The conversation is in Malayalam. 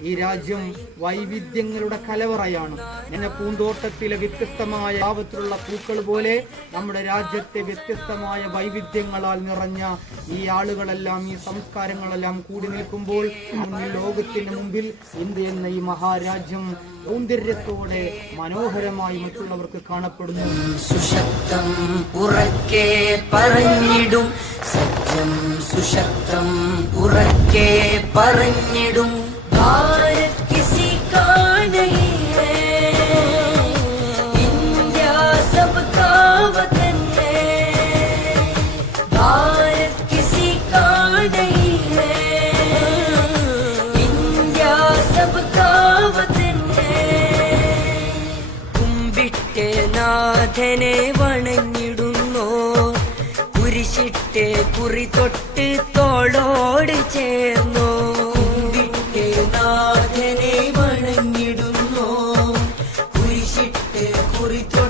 ഈ രാജ്യം വൈവിധ്യങ്ങളുടെ കലവറയാണ്. എന്നെ പൂന്തോട്ടത്തിലെ വ്യത്യസ്തമായ ഭാവത്തിലുള്ള പൂക്കൾ പോലെ നമ്മുടെ രാജ്യത്തെ വ്യത്യസ്തമായ വൈവിധ്യങ്ങളാൽ നിറഞ്ഞ ഈ ആളുകളെല്ലാം ഈ സംസ്കാരങ്ങളെല്ലാം കൂടി നിൽക്കുമ്പോൾ ലോകത്തിന് മുമ്പിൽ ഇന്ത്യ എന്ന ഈ മഹാരാജ്യം സൗന്ദര്യത്തോടെ മനോഹരമായി മറ്റുള്ളവർക്ക് കാണപ്പെടുന്നു. സുശക്തം ഉറക്കെ പറഞ്ഞിടും. സത്യം സുശക്തം ഉറക്കെ പറഞ്ഞിടും. ഭാവത്തിന്റെ കുമ്പിട്ടെ നാഥനെ വണങ്ങിടുന്നോ. കുരിശിട്ടെ കുറി തൊട്ട് തോളോട് ചേർന്നോ. കുമ്പിട്ടെ നാഥനെ വണങ്ങിടുന്നോ. കുരിശിട്ടെ കുറി തൊട്ട്